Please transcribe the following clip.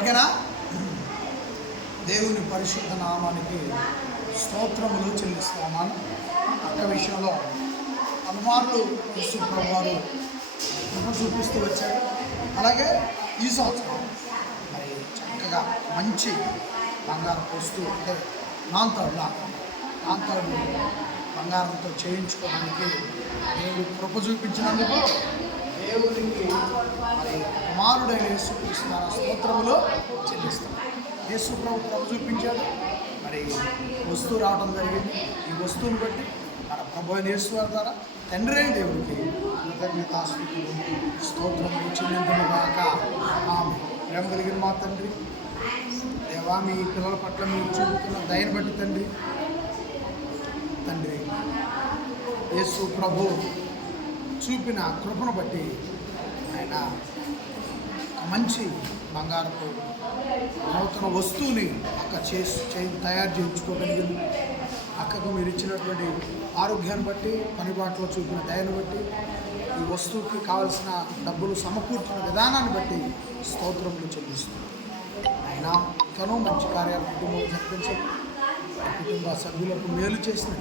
ఓకేనా? దేవుని పరిశుద్ధ నామానికి స్తోత్రములు చెల్లిస్తున్నాను. అక్క విషయంలో పలుమార్లు యేసు ప్రభువు వారు కృప చూపిస్తూ వచ్చారు. అలాగే ఈ సంవత్సరం మరి చక్కగా మంచి బంగారం వస్తువు అంటే నాంతాడు బంగారంతో చేయించుకోవడానికి దేవుడు కృప చూపించినందుకు దేవునికి మరి కుమారుడైన యేసుక్రీస్తు స్తోత్రములు చెల్లిస్తాం. యేసు ప్రభు కృప చూపించాడు, మరి వస్తువు రావడం జరిగింది. ఈ వస్తువుని బట్టి మన ప్రభు అయిన యేసు వారి ద్వారా తండ్రి అయిన దేవుడికి కృతజ్ఞతాస్తుతులు స్తోత్రములు చెల్లించుగాక. ఆమె ప్రేమ కలిగిన మా తండ్రి దేవా, మీ పిల్లల పట్ల మీరు చూపుతున్న దయను బట్టి తండ్రి యేసు ప్రభు చూపిన కృపను బట్టి ఆయన మంచి బంగారపు నూతన వస్తువుని అక్క తయారు చేయించుకోగలిగింది. అక్కకు మీరు ఇచ్చినటువంటి ఆరోగ్యాన్ని బట్టి, పనిబాట్లో చూపిన దయను బట్టి, ఈ వస్తువుకి కావలసిన డబ్బులు సమకూర్చిన విధానాన్ని బట్టి స్తోత్రములు చెల్లిస్తుంది. అయినా ఇంకనూ మంచి కార్యాలు కుటుంబం జరిపించండి. కుటుంబ సభ్యులకు మేలు చేసిన